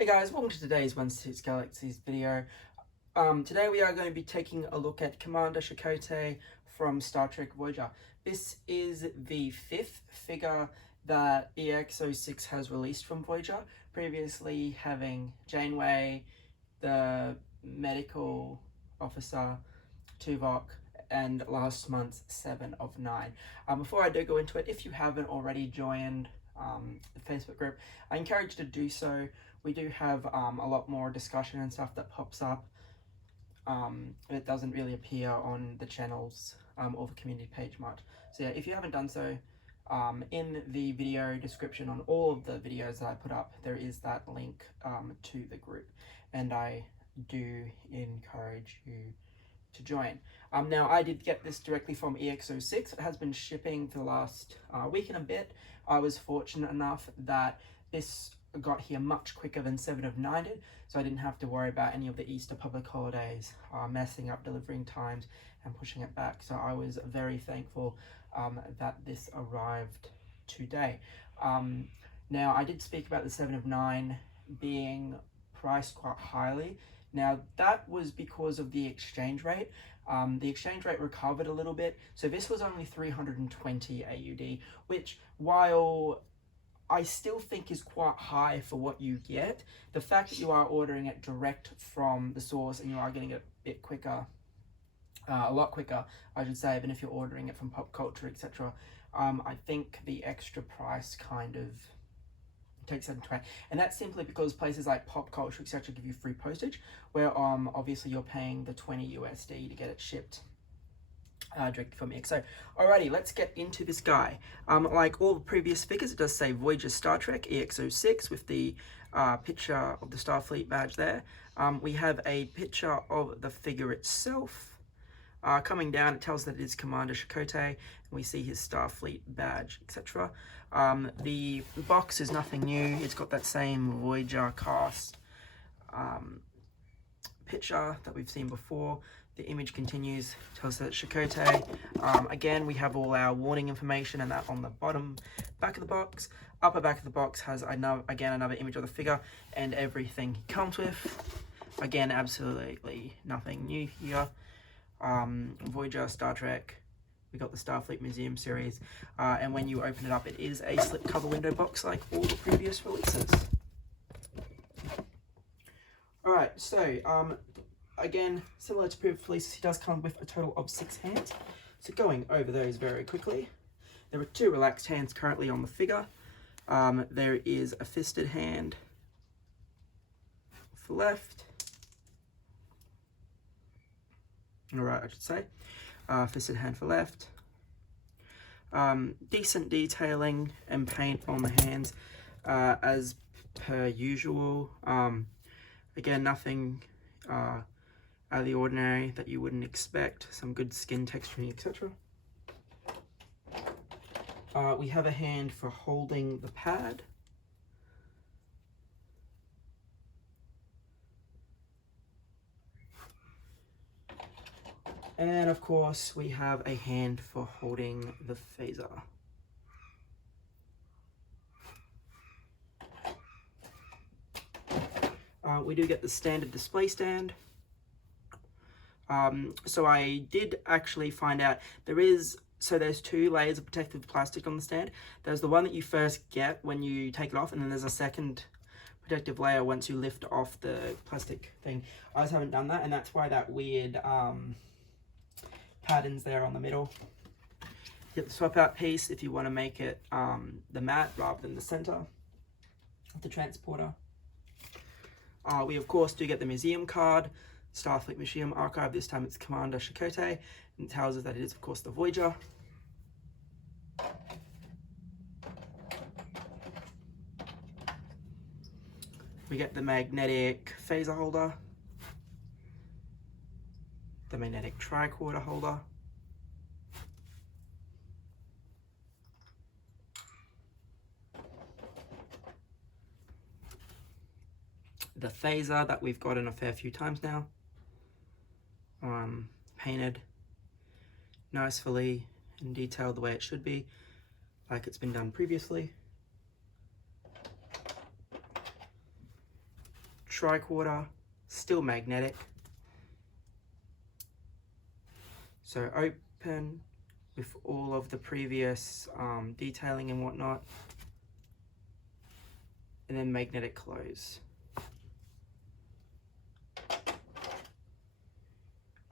Hey guys, welcome to today's 1/6 Galaxies video. Today we are going to be taking a look at Commander Chakotay from Star Trek Voyager. This is the 5th figure that EXO-6 has released from Voyager, previously having Janeway, the medical officer, Tuvok, and last month's 7 of 9. Before I do go into it, if you haven't already joined the Facebook group, I encourage you to do so. We do have a lot more discussion and stuff that pops up. It doesn't really appear on the channels or the community page much. So yeah, if you haven't done so, in the video description on all of the videos that I put up, there is that link to the group, and I do encourage you to join. Now, I did get this directly from EXO-6. It has been shipping for the last week and a bit. I was fortunate enough that this got here much quicker than 7 of 9 did, so I didn't have to worry about any of the Easter public holidays messing up delivering times and pushing it back. So I was very thankful that this arrived today. Now, I did speak about the 7 of 9 being priced quite highly. Now, that was because of the exchange rate. The exchange rate recovered a little bit, so this was only 320 AUD, which, while I still think is quite high for what you get, the fact that you are ordering it direct from the source and you are getting it a bit quicker, a lot quicker, I should say, than if you're ordering it from Pop Culture, etc. I think the extra price kind of takes that into account, and that's simply because places like Pop Culture, etc. give you free postage, where obviously you're paying the 20 USD to get it shipped directly from EXO. Alrighty, let's get into this guy. Like all the previous figures, it does say Voyager Star Trek EXO-6 with the picture of the Starfleet badge there. We have a picture of the figure itself. Coming down, it tells that it is Commander Chakotay, and we see his Starfleet badge, etc. The box is nothing new. It's got that same Voyager cast picture that we've seen before. The image continues, tells us that it's Chakotay. Again, we have all our warning information and that on the bottom back of the box. Upper back of the box has another image of the figure and everything he comes with. Again, absolutely nothing new here. Voyager, Star Trek, we got the Starfleet Museum series, and when you open it up, it is a slipcover window box like all the previous releases. Alright, so again, similar to previous releases, he does come with a total of 6 hands. So going over those very quickly, there are 2 relaxed hands currently on the figure. There is a fisted hand for left, right, I should say. Fisted hand for left. Decent detailing and paint on the hands as per usual. Again, nothing out of the ordinary that you wouldn't expect. Some good skin texturing, etc. We have a hand for holding the pad. And of course, we have a hand for holding the phaser. We do get the standard display stand. So I did actually find out there's 2 layers of protective plastic on the stand. There's the one that you first get when you take it off, and then there's a second protective layer once you lift off the plastic thing. I just haven't done that, and that's why that weird patterns there on the middle. Get the swap out piece if you want to make it the mat rather than the center of the transporter. We of course do get the museum card, Starfleet Museum Archive. This time it's Commander Chakotay, and it tells us that it is of course the Voyager. We get the magnetic phaser holder, the magnetic tricorder holder, the phaser that we've gotten a fair few times now, painted nicely and detailed the way it should be, like it's been done previously. tricorder, still magnetic. So open with all of the previous detailing and whatnot, and then magnetic close.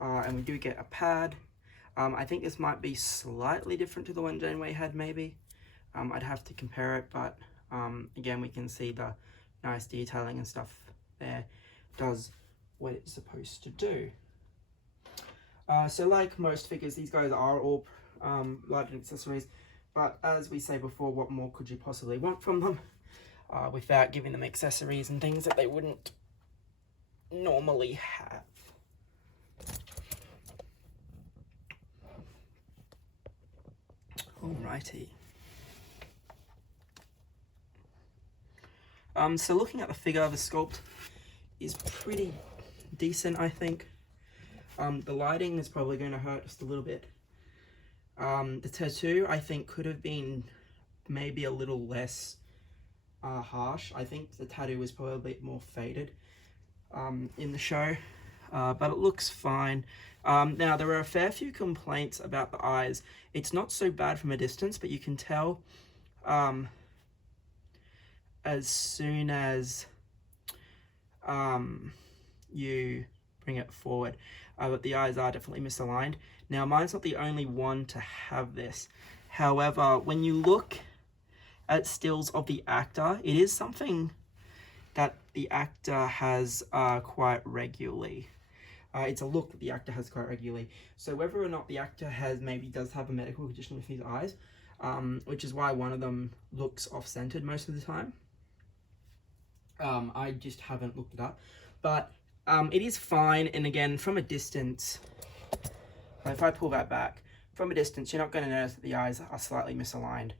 And we do get a pad. I think this might be slightly different to the one Janeway had, maybe. I'd have to compare it, but again, we can see the nice detailing and stuff there. Does what it's supposed to do. So like most figures, these guys are all lighting accessories, but as we say before, what more could you possibly want from them without giving them accessories and things that they wouldn't normally have? Alrighty. So looking at the figure, the sculpt is pretty decent, I think. The lighting is probably going to hurt just a little bit. The tattoo, I think, could have been maybe a little less harsh. I think the tattoo was probably a bit more faded in the show, but it looks fine. Now, there are a fair few complaints about the eyes. It's not so bad from a distance, but you can tell as soon as you bring it forward, but the eyes are definitely misaligned. Now, mine's not the only one to have this. However, when you look at stills of the actor, it is something that the actor has quite regularly. It's a look that the actor has quite regularly. So whether or not the actor does have a medical condition with his eyes, which is why one of them looks off-centered most of the time. I just haven't looked it up, but it is fine. And again, from a distance, if I pull that back, from a distance, you're not going to notice that the eyes are slightly misaligned.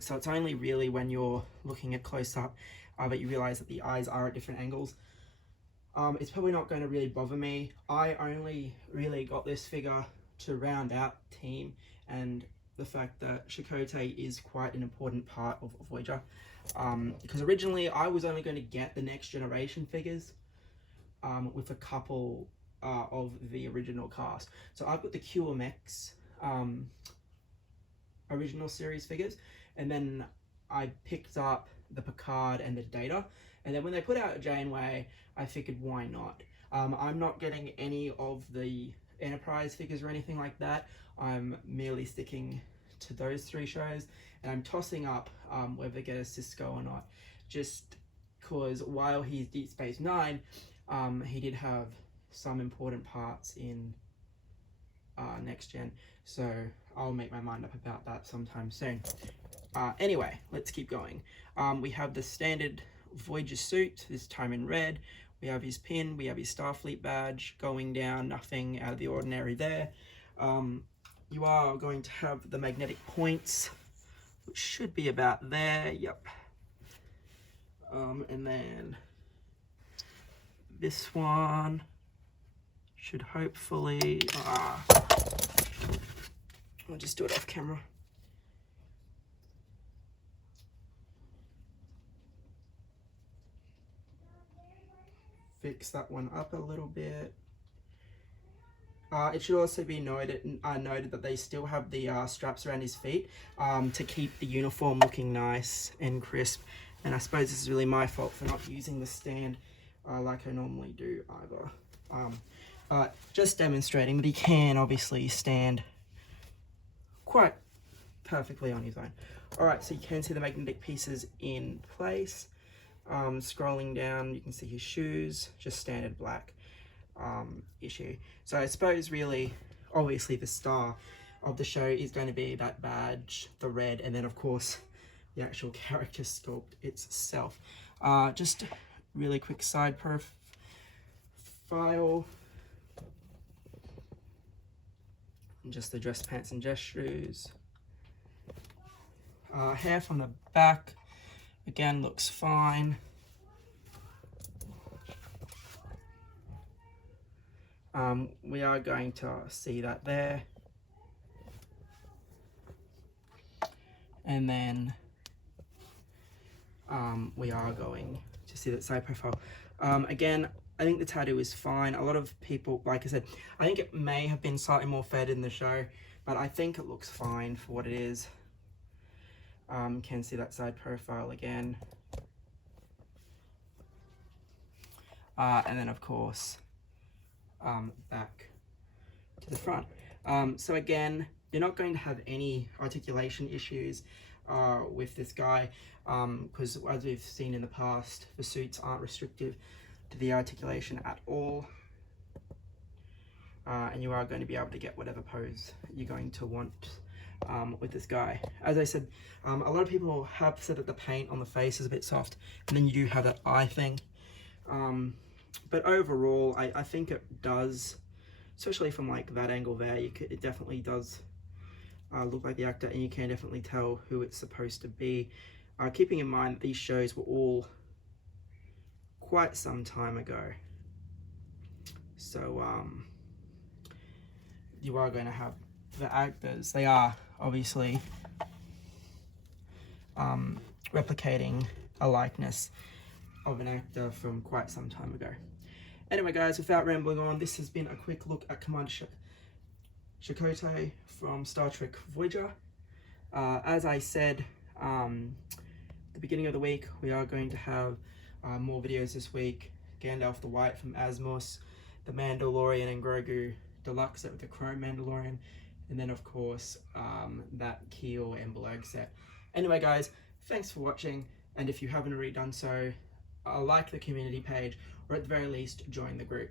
So it's only really when you're looking at close up that you realize that the eyes are at different angles. It's probably not going to really bother me. I only really got this figure to round out team and the fact that Chakotay is quite an important part of Voyager. Because originally I was only going to get the Next Generation figures with a couple of the original cast. So I've got the QMX original series figures, and then I picked up the Picard and the Data, and then when they put out Janeway, I figured why not. I'm not getting any of the Enterprise figures or anything like that. I'm merely sticking to those three shows, and I'm tossing up whether to get a Cisco or not, just because while he's Deep Space Nine, he did have some important parts in Next Gen, so I'll make my mind up about that sometime soon. Anyway, let's keep going. We have the standard Voyager suit, this time in red. We have his pin, we have his Starfleet badge going down, nothing out of the ordinary there. You are going to have the magnetic points, which should be about there, yep. And then this one should hopefully, I'll just do it off camera. Fix that one up a little bit. It should also be noted that they still have the straps around his feet to keep the uniform looking nice and crisp. And I suppose this is really my fault for not using the stand like I normally do either. Just demonstrating that he can obviously stand quite perfectly on his own. Alright, so you can see the magnetic pieces in place. Scrolling down, you can see his shoes, just standard black issue. So I suppose really, obviously the star of the show is going to be that badge, the red, and then of course the actual character sculpt itself. Just really quick side profile. Just the dress pants and dress shoes. Hair from the back, again, looks fine. We are going to see that there. And then we are going to see that side profile. Again, I think the tattoo is fine. A lot of people, like I said, I think it may have been slightly more faded in the show, but I think it looks fine for what it is. Can see that side profile again. And then of course, back to the front. So again, you're not going to have any articulation issues with this guy, because as we've seen in the past, the suits aren't restrictive to the articulation at all. And you are going to be able to get whatever pose you're going to want with this guy. As I said, a lot of people have said that the paint on the face is a bit soft, and then you do have that eye thing. But overall, I think it does, especially from like that angle there, it definitely does look like the actor, and you can definitely tell who it's supposed to be. Keeping in mind that these shows were all quite some time ago. So you are going to have the actors, they are obviously replicating a likeness of an actor from quite some time ago. Anyway guys, without rambling on, this has been a quick look at Commander Chakotay from Star Trek Voyager. As I said at the beginning of the week, we are going to have more videos this week. Gandalf the White from Asmus, the Mandalorian and Grogu Deluxe set with the Chrome Mandalorian, and then of course that Keel and Blurg set. Anyway guys, thanks for watching, and if you haven't already done so, like the community page, or at the very least join the group.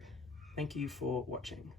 Thank you for watching.